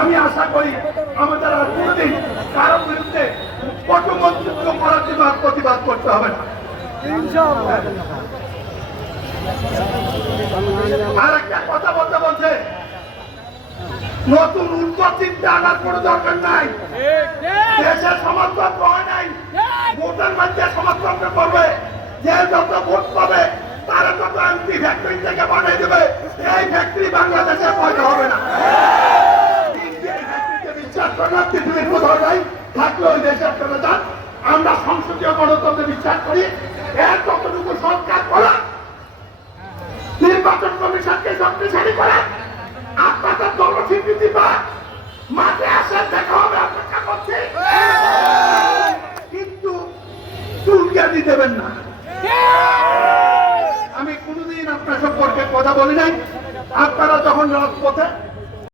আমি আশা করি আমাদের আর কোনোদিন কারোর বিরুদ্ধে কটু মন্তব্য করার জন্য প্রতিবাদ করতে হবে না। আর একটা কথা বলতে বলছে নতুন উন্নত চিন্তা আনার কোনো দরকার নাই। দেশের সমর্থন হয় নাই, ভোটের মধ্যে সমর্থন করবে, যে যত ভোট পাবে তারা তত এমপি ফ্যাক্টরি থেকে বানিয়ে দেবে। এই ফ্যাক্টরি বাংলাদেশে পয়সা হবে না। বিশ্বাস করেন পৃথিবীর কোথাও নাই, থাকলে ওই দেশে চলে যান। আমরা সংসদীয় গণতন্ত্রে বিশ্বাস করি। এর যতটুকু সরকার করা, নির্বাচন কমিশনকে শক্তিশালী করা, আপনাদের দল স্বীকৃতি বা মাঠে আসেন, দেখা হবে, অপেক্ষা করছি। কিন্তু চুলকানি দেবেন না। আমি কোনোদিন আপনার সম্পর্কে কথা বলি নাই। আপনারা যখন রাজপথে